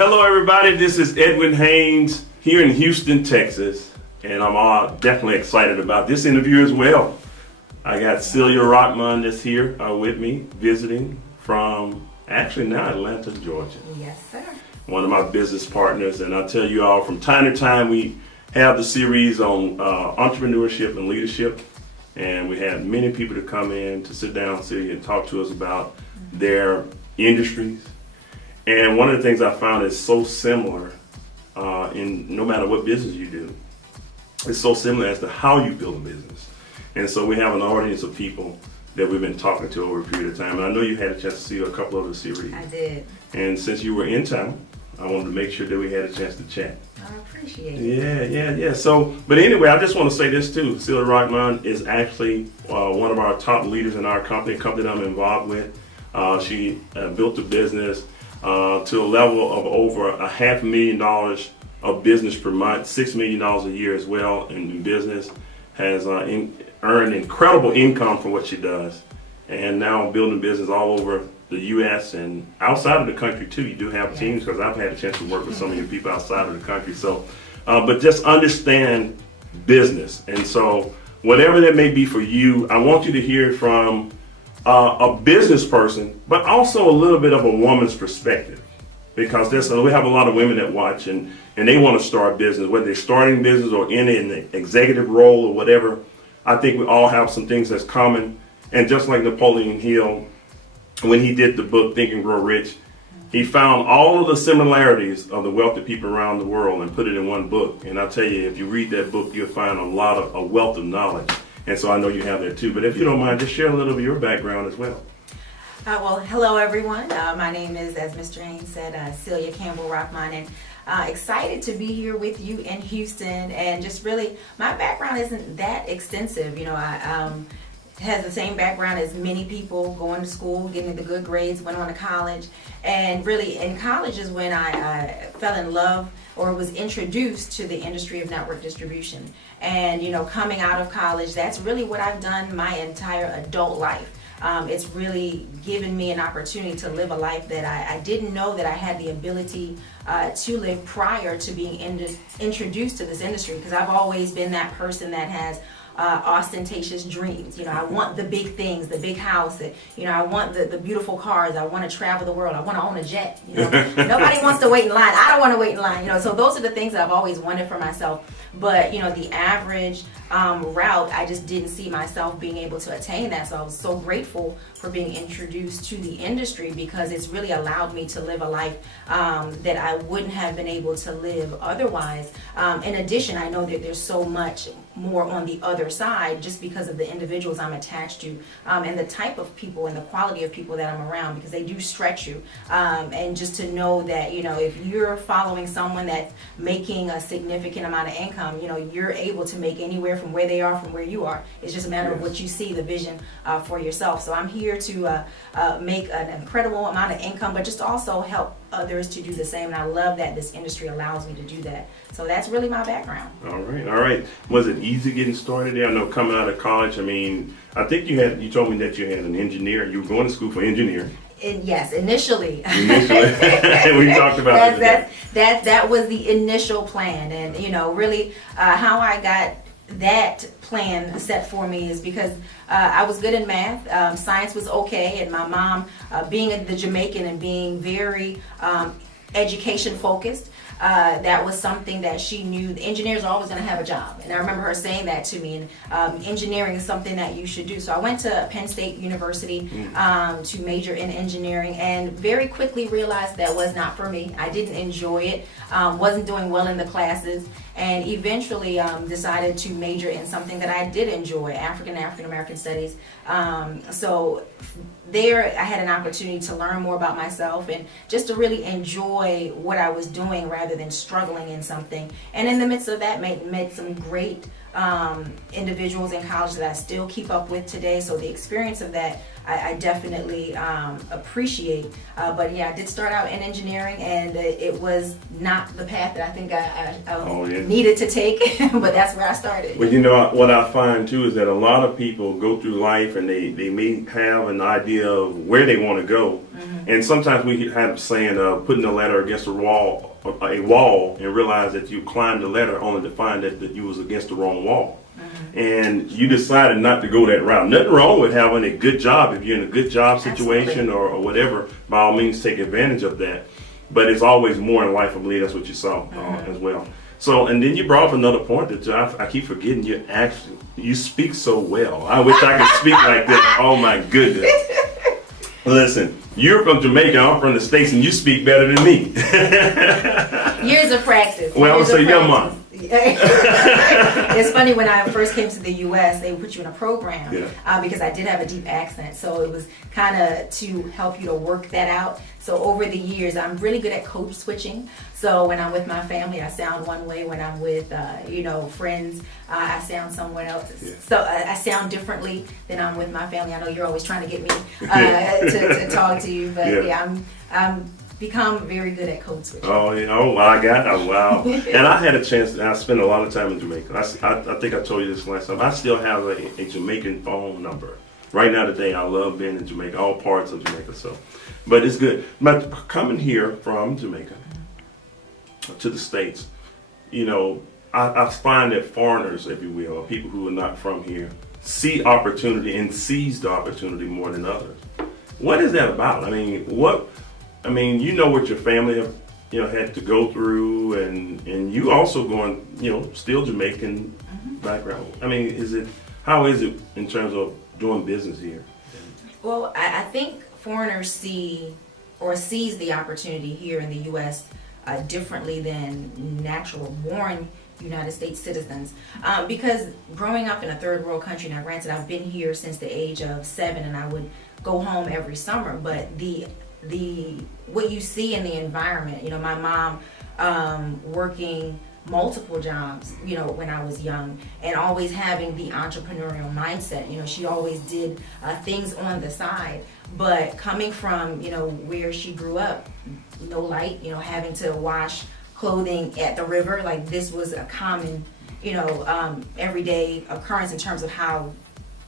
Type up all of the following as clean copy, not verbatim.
Hello everybody, this is Edwin Haynes here in Houston, Texas, and I'm definitely excited about this interview as well. I got Celia Rahman that's here with me, visiting from actually now Atlanta, Georgia. Yes, sir. One of my business partners, and I'll tell you all from time to time we have the series on entrepreneurship and leadership, and we had many people to come in to sit down, Celia, and talk to us about their industries. And one of the things I found is so similar in no matter what business you do. It's so similar as to how you build a business. And so we have an audience of people that we've been talking to over a period of time. And I know you had a chance to see a couple of the series. I did. And since you were in town, I wanted to make sure that we had a chance to chat. I appreciate it. Yeah. So, but anyway, I just want to say this too. Celia Rahman is actually one of our top leaders in our company that I'm involved with. She built a business to a level of over $500,000 of business per month, $6 million a year as well in business, has earned incredible income from what she does, and now building business all over the U.S. and outside of the country too. You do have teams, because I've had a chance to work with some of you people outside of the country. So, but just understand business, and so whatever that may be for you, I want you to hear from a business person, but also a little bit of a woman's perspective, because we have a lot of women that watch and they want to start business, whether they're starting business or in an executive role or whatever. I think we all have some things that's common, and just like Napoleon Hill, when he did the book Think and Grow Rich, he found all of the similarities of the wealthy people around the world and put it in one book. And I'll tell you, if you read that book, you'll find a wealth of knowledge. And so I know you have that too. But if you don't mind, just share a little of your background as well. Well, hello everyone. My name is, as Mr. Haynes said, Celia Campbell Rahman, and excited to be here with you in Houston. And just really, my background isn't that extensive. You know, I has the same background as many people, going to school, getting the good grades, went on to college. And really in college is when I fell in love or was introduced to the industry of network distribution. And you know, coming out of college, that's really what I've done my entire adult life. It's really given me an opportunity to live a life that I didn't know that I had the ability to live prior to being introduced to this industry, because I've always been that person that has ostentatious dreams. You know, I want the big things, the big house, you know, I want the beautiful cars, I want to travel the world, I want to own a jet. You know, nobody wants to wait in line. I don't want to wait in line. You know, so those are the things that I've always wanted for myself. But you know, the average route, I just didn't see myself being able to attain that. So I was so grateful for being introduced to the industry, because it's really allowed me to live a life that I wouldn't have been able to live otherwise. In addition, I know that there's so much more on the other side, just because of the individuals I'm attached to, and the type of people and the quality of people that I'm around, because they do stretch you. And just to know that, you know, if you're following someone that's making a significant amount of income, you know, you're able to make anywhere from where they are, from where you are. It's just a matter of what you see, the vision for yourself. So I'm here to make an incredible amount of income, but just also help others to do the same. And I love that this industry allows me to do that. So that's really my background. All right. Was it easy getting started there? I know coming out of college, I mean, I think you told me that you had an engineer. You were going to school for engineering. Yes, initially. We talked about that was the initial plan. And you know, really how I got that plan set for me is because I was good in math, science was okay, and my mom, being the Jamaican and being very education focused, that was something that she knew. The engineers are always going to have a job, and I remember her saying that to me. And engineering is something that you should do. So I went to Penn State University to major in engineering, and very quickly realized that was not for me. I didn't enjoy it, wasn't doing well in the classes, and eventually decided to major in something that I did enjoy, African American studies. So there I had an opportunity to learn more about myself and just to really enjoy what I was doing rather than struggling in something. And in the midst of that, met some great individuals in college that I still keep up with today. So the experience of that, I definitely appreciate. But yeah, I did start out in engineering, and it was not the path that I think I needed to take, but that's where I started. Well, what I find too is that a lot of people go through life and they may have an idea of where they want to go. And sometimes we have saying putting a ladder against a wall, and realize that you climbed the ladder only to find that you was against the wrong wall. And you decided not to go that route. Nothing wrong with having a good job. If you're in a good job situation or whatever, by all means take advantage of that. But it's always more in life, I believe that's what you saw as well. So, and then you brought up another point that I keep forgetting. You speak so well. I wish I could speak like this. Oh my goodness. Listen, you're from Jamaica, I'm from the States, and you speak better than me. Years of practice. Well, so your mom. It's funny, when I first came to the U.S., they would put you in a program because I did have a deep accent. So it was kind of to help you to work that out. So over the years, I'm really good at code switching. So when I'm with my family, I sound one way. When I'm with, friends, I sound somewhere else. Yeah. So I sound differently than I'm with my family. I know you're always trying to get me to talk to you, but I'm become very good at code switching. Oh, yeah. Oh, wow. And I had a chance, I spent a lot of time in Jamaica. I think I told you this last time. I still have a Jamaican phone number. Right now today, I love being in Jamaica, all parts of Jamaica. So, but it's good. But coming here from Jamaica to the States, I find that foreigners, if you will, or people who are not from here, see opportunity and seize the opportunity more than others. What is that about? I mean, what your family had to go through, and you also going, still Jamaican background. I mean, how is it in terms of doing business here? Well, I think foreigners seize the opportunity here in the U.S. Differently than natural born United States citizens, because growing up in a third world country, now granted I've been here since the age of 7 and I would go home every summer, but what you see in the environment, my mom working multiple jobs, when I was young, and always having the entrepreneurial mindset. She always did things on the side, but coming from, where she grew up, no light, having to wash clothing at the river, like this was a common, everyday occurrence in terms of how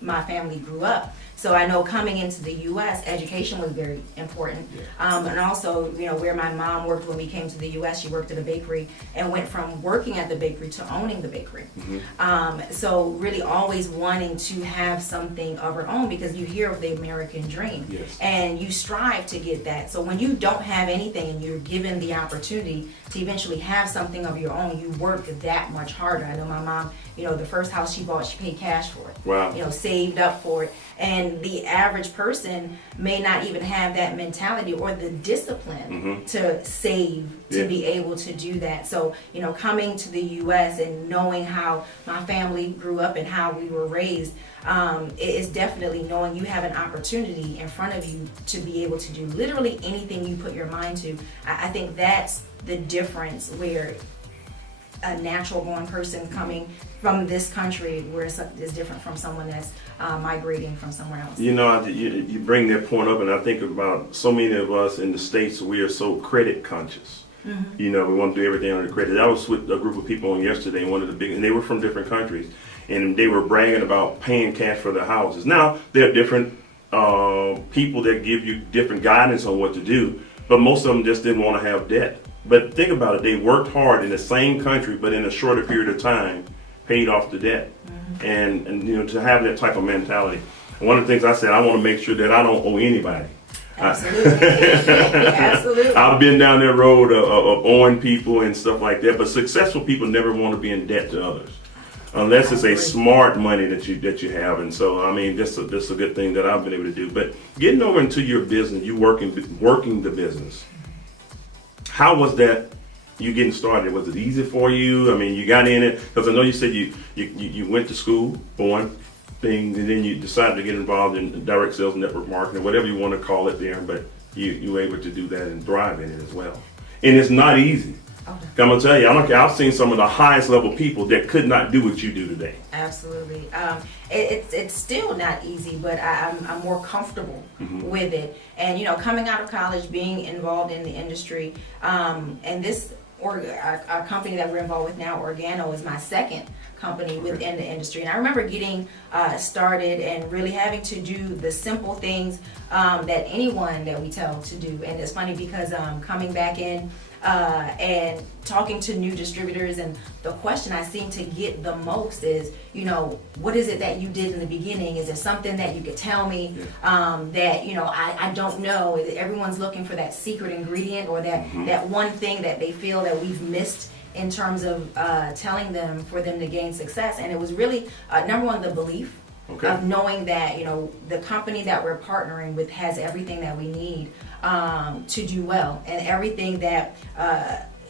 my family grew up. So I know coming into the U.S., education was very important. And also, where my mom worked when we came to the U.S., she worked at a bakery and went from working at the bakery to owning the bakery. So really always wanting to have something of her own, because you hear of the American dream and you strive to get that. So when you don't have anything and you're given the opportunity to eventually have something of your own, you work that much harder. I know my mom, the first house she bought, she paid cash for it. Wow. Saved up for it. And the average person may not even have that mentality or the discipline to save, to be able to do that. So, coming to the U.S. and knowing how my family grew up and how we were raised, it is definitely knowing you have an opportunity in front of you to be able to do literally anything you put your mind to. I think that's the difference, where a natural born person coming from this country where is different from someone that's migrating from somewhere else. You bring that point up, and I think about so many of us in the States, we are so credit conscious. We want to do everything under credit. I was with a group of people on yesterday, and they were from different countries, and they were bragging about paying cash for their houses. Now, there are different people that give you different guidance on what to do, but most of them just didn't want to have debt. But think about it, they worked hard in the same country, but in a shorter period of time, paid off the debt. And to have that type of mentality. And one of the things I said, I want to make sure that I don't owe anybody. Absolutely. Absolutely. I've been down that road of owing people and stuff like that, but successful people never want to be in debt to others, unless it's a smart money that you have. And so, I mean, this is a good thing that I've been able to do. But getting over into your business, you working the business. How was that? You getting started? Was it easy for you? I mean, you got in it because I know you said you went to school for one thing, and then you decided to get involved in direct sales, network marketing, whatever you want to call it there. But you were able to do that and thrive in it as well. And it's not easy. Oh, I'm gonna tell you, I don't care. I've seen some of the highest level people that could not do what you do today. absolutely. It's still not easy, but I'm more comfortable with it. And coming out of college, being involved in the industry, and this our company that we're involved with now, Organo, is my second company within the industry. And I remember getting started and really having to do the simple things that anyone that we tell to do. And it's funny because coming back in and talking to new distributors, and the question I seem to get the most is, what is it that you did in the beginning? Is there something that you could tell me that I don't know? Everyone's looking for that secret ingredient, or that one thing that they feel that we've missed in terms of telling them for them to gain success. And it was really number one, the belief of knowing that the company that we're partnering with has everything that we need to do well, and everything that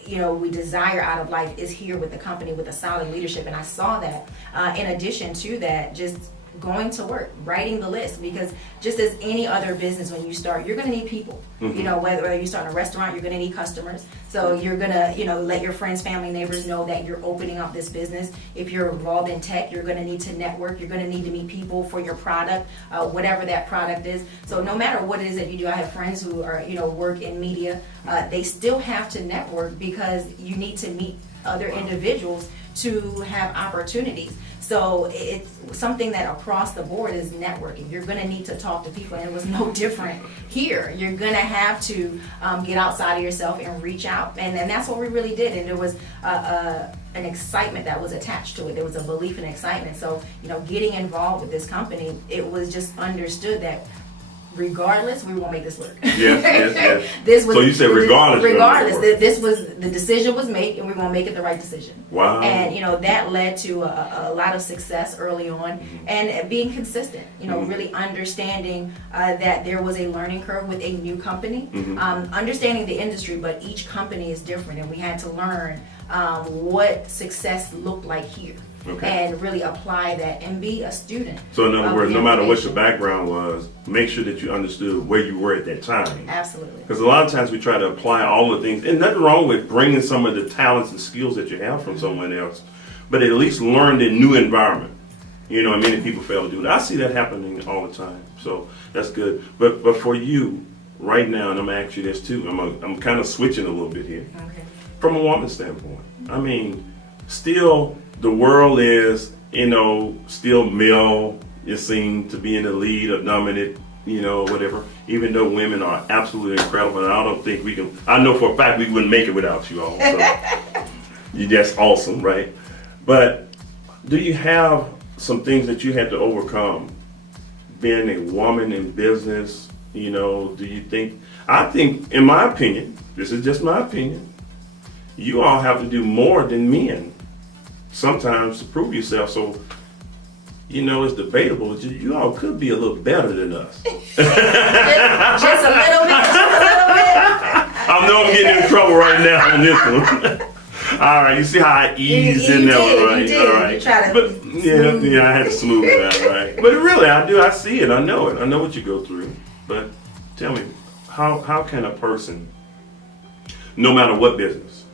we desire out of life is here with the company, with a solid leadership. And I saw that in addition to that, just going to work, writing the list, because just as any other business, when you start, you're going to need people. Whether you start in a restaurant, you're going to need customers. So you're going to let your friends, family, neighbors know that you're opening up this business. If you're involved in tech, you're going to need to network. You're going to need to meet people for your product, whatever that product is. So no matter what it is that you do, I have friends who are work in media. They still have to network, because you need to meet other individuals to have opportunities. So it's something that across the board is networking. You're going to need to talk to people, and it was no different here. You're going to have to get outside of yourself and reach out, and that's what we really did. And there was an excitement that was attached to it. There was a belief and excitement. So getting involved with this company, it was just understood that regardless, we won't make this work. Yes. This was, so you said regardless. This was the decision was made, and we're going to make it the right decision. Wow. And that led to a lot of success early on, and being consistent. Really understanding that there was a learning curve with a new company, understanding the industry, but each company is different, and we had to learn what success looked like here. And really apply that and be a student. So in other words, no matter what your background was, make sure that you understood where you were at that time. Absolutely. Because a lot of times we try to apply all the things, and nothing wrong with bringing some of the talents and skills that you have from someone else, but at least learn the new environment. And many people fail to do that. I see that happening all the time. So that's good. But for you, right now, and I'm going to ask you this too, I'm kind of switching a little bit here. Okay. From a woman's standpoint, still the world is, still male. It seems to be in the lead or dominant, whatever. Even though women are absolutely incredible, and I don't think we can. I know for a fact we wouldn't make it without you all. So you're just awesome, right? But do you have some things that you had to overcome being a woman in business? Do you think? I think, in my opinion, this is just my opinion, you all have to do more than men sometimes to prove yourself. So, it's debatable. You all could be a little better than us. just a little bit. I know I'm getting in trouble right now on this one. All right, you see how I eased in there, right? You did. All right. You tried to I had to smooth it out, right? But really, I do. I see it. I know it. I know what you go through. But tell me, how can a person, no matter what business,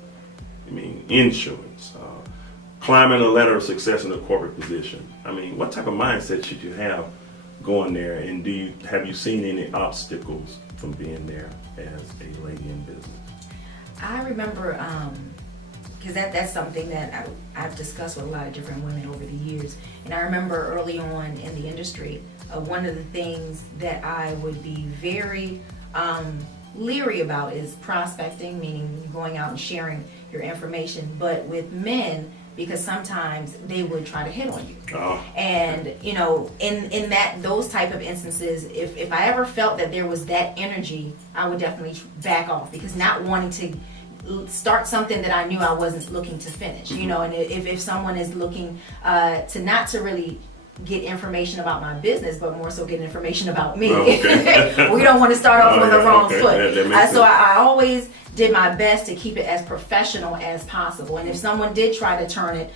insurance, climbing a ladder of success in a corporate position, what type of mindset should you have going there? And have you seen any obstacles from being there as a lady in business? I remember, because that's something that I've discussed with a lot of different women over the years. And I remember early on in the industry, one of the things that I would be very leery about is prospecting, meaning going out and sharing your information. But with men, because sometimes they would try to hit on you. And in those type of instances, if I ever felt that there was that energy, I would definitely back off, because not wanting to start something that I knew I wasn't looking to finish. And if someone is looking to really get information about my business, but more so get information about me. We don't want to start off with the wrong foot. So I always did my best to keep it as professional as possible. And if someone did try to turn it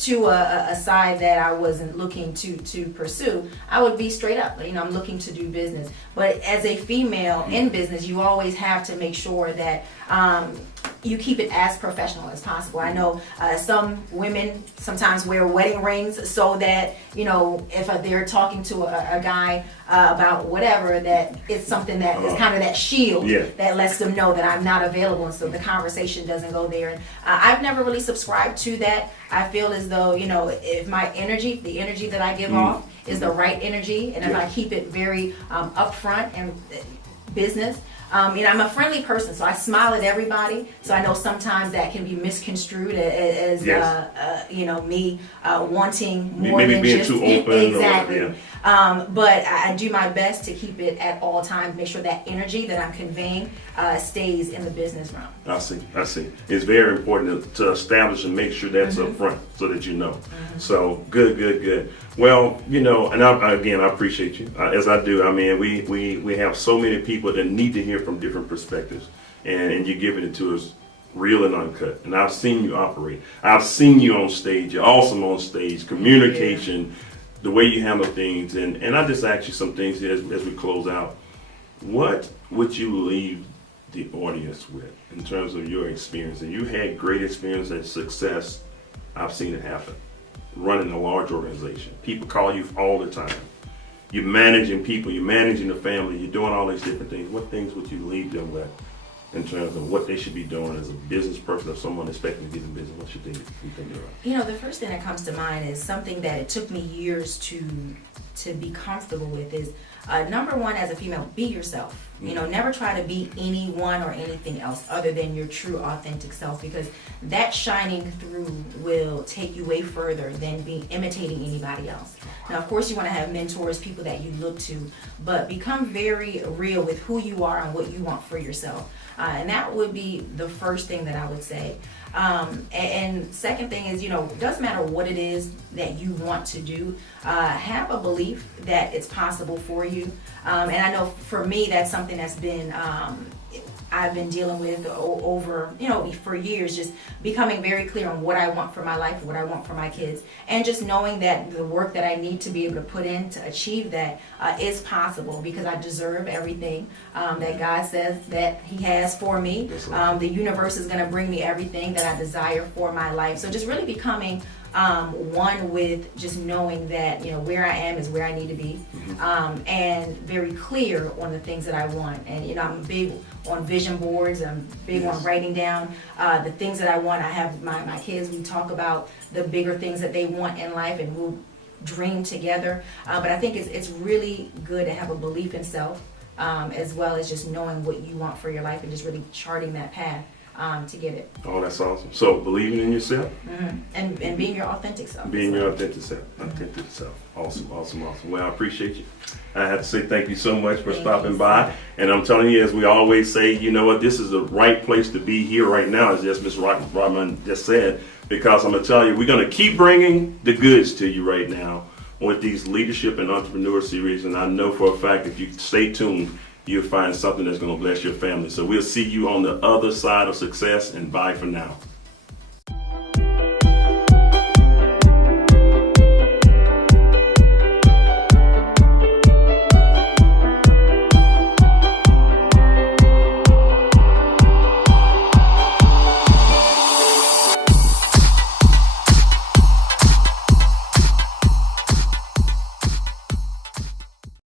to a side that I wasn't looking to pursue, I would be straight up. I'm looking to do business. But as a female in business, you always have to make sure that you keep it as professional as possible. I know some women sometimes wear wedding rings so that, you know, if they're talking to a guy about whatever, that it's something that is kind of that shield that lets them know that I'm not available, and so the conversation doesn't go there. And I've never really subscribed to that. I feel as though, you know, if my energy, the energy that I give off is the right energy, and if I keep it very upfront and business, you know, I'm a friendly person, so I smile at everybody. So I know sometimes that can be misconstrued as you know, me wanting more maybe than being just too open. exactly. But I do my best to keep it at all times, make sure that energy that I'm conveying stays in the business realm. I see. It's very important to establish and make sure that's up front so that you know. So good. Well, you know, and I appreciate you, as I do. I mean, we have so many people that need to hear from different perspectives, and you're giving it to us real and uncut. And I've seen you operate. I've seen you on stage. You're awesome on stage. Communication, the way you handle things, and I just ask you some things as we close out. What would you leave the audience with in terms of your experience? And you had great experience and success. I've seen it happen. Running a large organization. People call you all the time. You're managing people, you're managing the family, you're doing all these different things. What things would you leave them with in terms of what they should be doing as a business person or someone expecting to get in business? What should they be thinking about? You know, the first thing that comes to mind is something that it took me years to be comfortable with is number one, as a female, be yourself. You know, never try to be anyone or anything else other than your true, authentic self, because that shining through will take you way further than imitating anybody else. Now, of course, you want to have mentors, people that you look to, but become very real with who you are and what you want for yourself. And that would be the first thing that I would say. And second thing is, you know, it doesn't matter what it is that you want to do, have a belief that it's possible for you. And I know for me, that's something that's been, I've been dealing with over, you know, for years, just becoming very clear on what I want for my life, what I want for my kids, and just knowing that the work that I need to be able to put in to achieve that is possible, because I deserve everything that God says that He has for me. The universe is going to bring me everything that I desire for my life. So just really becoming one with just knowing that, you know, where I am is where I need to be, and very clear on the things that I want. And, you know, I'm big on vision boards. I'm big on writing down the things that I want. I have my kids, we talk about the bigger things that they want in life, and we'll dream together. But I think it's really good to have a belief in self, as well as just knowing what you want for your life and just really charting that path to get it. Oh, that's awesome. So believing in yourself, and being your authentic self. Being your authentic self. Authentic self. Awesome. Well, I appreciate you. I have to say thank you so much for stopping by. And I'm telling you, as we always say, you know what, this is the right place to be here right now, as just Ms. Rahman just said, because I'm going to tell you, we're going to keep bringing the goods to you right now with these leadership and entrepreneur series. And I know for a fact, if you stay tuned, you'll find something that's going to bless your family. So we'll see you on the other side of success, and bye for now.